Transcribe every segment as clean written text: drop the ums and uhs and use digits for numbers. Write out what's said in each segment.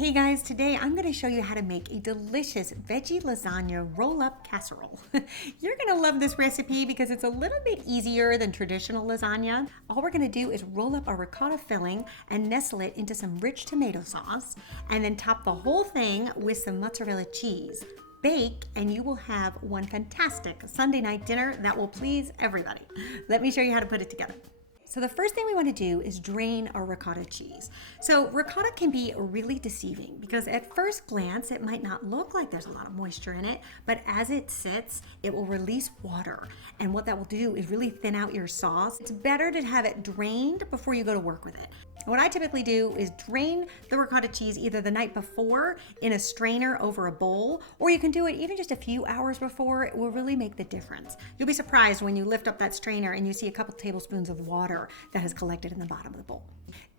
Hey guys, today I'm going to show you how to make a delicious veggie lasagna roll-up casserole. You're going to love this recipe because it's a little bit easier than traditional lasagna. All we're going to do is roll up our ricotta filling and nestle it into some rich tomato sauce, and then top the whole thing with some mozzarella cheese. Bake, and you will have one fantastic Sunday night dinner that will please everybody. Let me show you how to put it together. So the first thing we want to do is drain our ricotta cheese. So ricotta can be really deceiving because at first glance it might not look like there's a lot of moisture in it, but as it sits, it will release water. And what that will do is really thin out your sauce. It's better to have it drained before you go to work with it. What I typically do is drain the ricotta cheese either the night before in a strainer over a bowl, or you can do it even just a few hours before. It will really make the difference. You'll be surprised when you lift up that strainer and you see a couple tablespoons of water that has collected in the bottom of the bowl.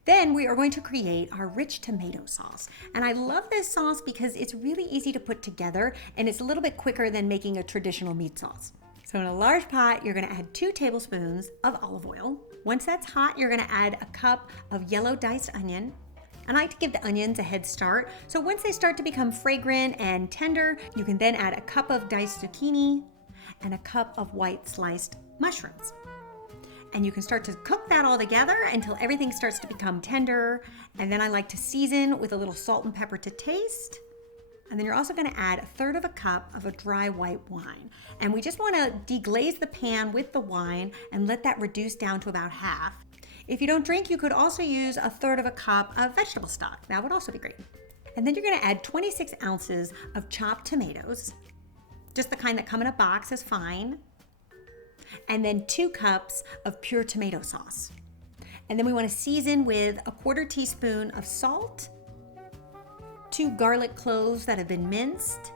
Then we are going to create our rich tomato sauce. And I love this sauce because it's really easy to put together and it's a little bit quicker than making a traditional meat sauce. So in a large pot, you're going to add 2 tablespoons of olive oil. Once that's hot, you're going to add a cup of yellow diced onion. I like to give the onions a head start. So once they start to become fragrant and tender, you can then add a cup of diced zucchini and a cup of white sliced mushrooms. And you can start to cook that all together until everything starts to become tender. And then I like to season with a little salt and pepper to taste. And then you're also going to add 1/3 of a cup of a dry white wine. And we just want to deglaze the pan with the wine and let that reduce down to about half. If you don't drink, you could also use 1/3 of a cup of vegetable stock. That would also be great. And then you're going to add 26 ounces of chopped tomatoes. Just the kind that come in a box is fine. And then 2 cups of pure tomato sauce. And then we want to season with a 1/4 teaspoon of salt, 2 garlic cloves that have been minced,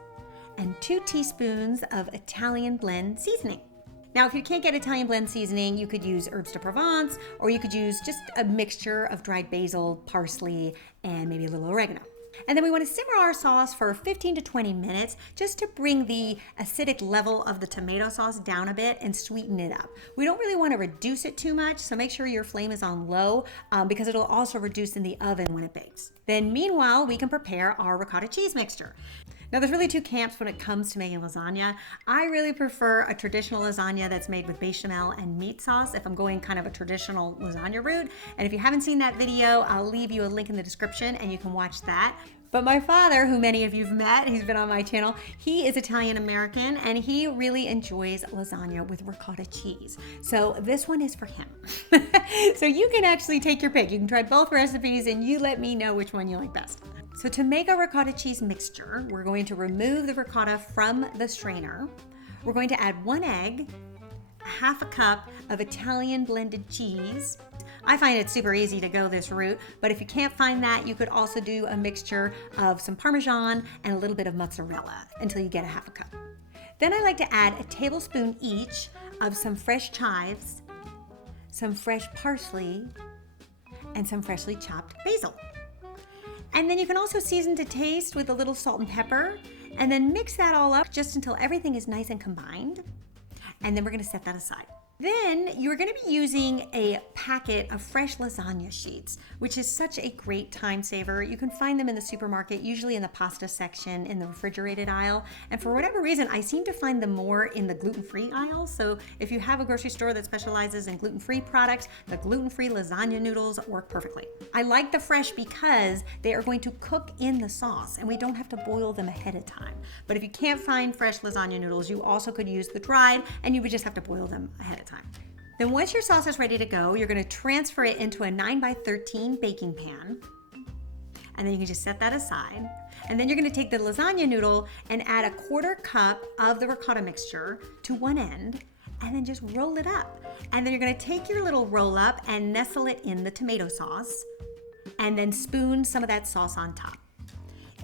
and 2 teaspoons of Italian blend seasoning. Now, if you can't get Italian blend seasoning, you could use herbes de Provence, or you could use just a mixture of dried basil, parsley, and maybe a little oregano. And then we want to simmer our sauce for 15 to 20 minutes just to bring the acidic level of the tomato sauce down a bit and sweeten it up. We don't really want to reduce it too much, so make sure your flame is on low because it'll also reduce in the oven when it bakes. Then meanwhile, we can prepare our ricotta cheese mixture. Now there's really 2 camps when it comes to making lasagna. I really prefer a traditional lasagna that's made with bechamel and meat sauce if I'm going kind of a traditional lasagna route. And if you haven't seen that video, I'll leave you a link in the description and you can watch that. But my father, who many of you've met, he's been on my channel, he is Italian American and he really enjoys lasagna with ricotta cheese. So this one is for him. So you can actually take your pick. You can try both recipes and you let me know which one you like best. So to make a ricotta cheese mixture, we're going to remove the ricotta from the strainer. We're going to add 1 egg, 1/2 cup of Italian blended cheese. I find it super easy to go this route, but if you can't find that, you could also do a mixture of some Parmesan and a little bit of mozzarella until you get 1/2 cup. Then I like to add a tablespoon each of some fresh chives, some fresh parsley, and some freshly chopped basil. And then you can also season to taste with a little salt and pepper, and then mix that all up just until everything is nice and combined. And then we're going to set that aside. Then you're going to be using a packet of fresh lasagna sheets, which is such a great time saver. You can find them in the supermarket, usually in the pasta section in the refrigerated aisle. And for whatever reason, I seem to find them more in the gluten-free aisle. So if you have a grocery store that specializes in gluten-free products, the gluten-free lasagna noodles work perfectly. I like the fresh because they are going to cook in the sauce and we don't have to boil them ahead of time. But if you can't find fresh lasagna noodles, you also could use the dried and you would just have to boil them ahead of time. Then once your sauce is ready to go, you're going to transfer it into a 9x13 baking pan. And then you can just set that aside. And then you're going to take the lasagna noodle and add a 1/4 cup of the ricotta mixture to one end and then just roll it up. And then you're going to take your little roll up and nestle it in the tomato sauce and then spoon some of that sauce on top.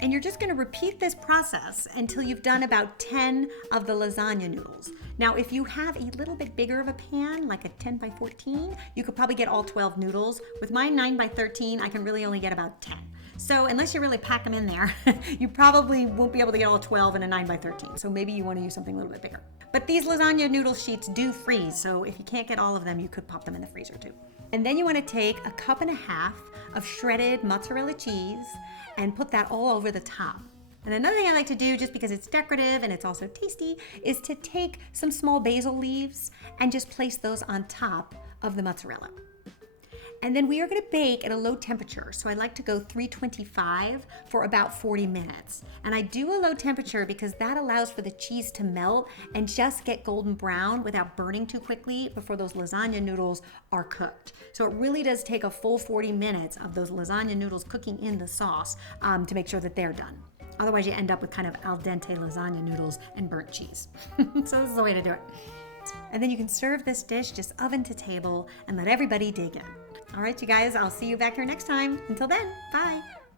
And you're just going to repeat this process until you've done about 10 of the lasagna noodles. Now, if you have a little bit bigger of a pan, like a 10x14, you could probably get all 12 noodles. With my 9x13, I can really only get about 10. So unless you really pack them in there, you probably won't be able to get all 12 in a 9x13. So maybe you want to use something a little bit bigger. But these lasagna noodle sheets do freeze, so if you can't get all of them, you could pop them in the freezer too. And then you want to take a cup and a half of shredded mozzarella cheese and put that all over the top. And another thing I like to do, just because it's decorative and it's also tasty, is to take some small basil leaves and just place those on top of the mozzarella. And then we are going to bake at a low temperature. So I like to go 325 for about 40 minutes. And I do a low temperature because that allows for the cheese to melt and just get golden brown without burning too quickly before those lasagna noodles are cooked. So it really does take a full 40 minutes of those lasagna noodles cooking in the sauce to make sure that they're done. Otherwise you end up with kind of al dente lasagna noodles and burnt cheese. So this is the way to do it. And then you can serve this dish just oven to table and let everybody dig in. All right, you guys, I'll see you back here next time. Until then, bye.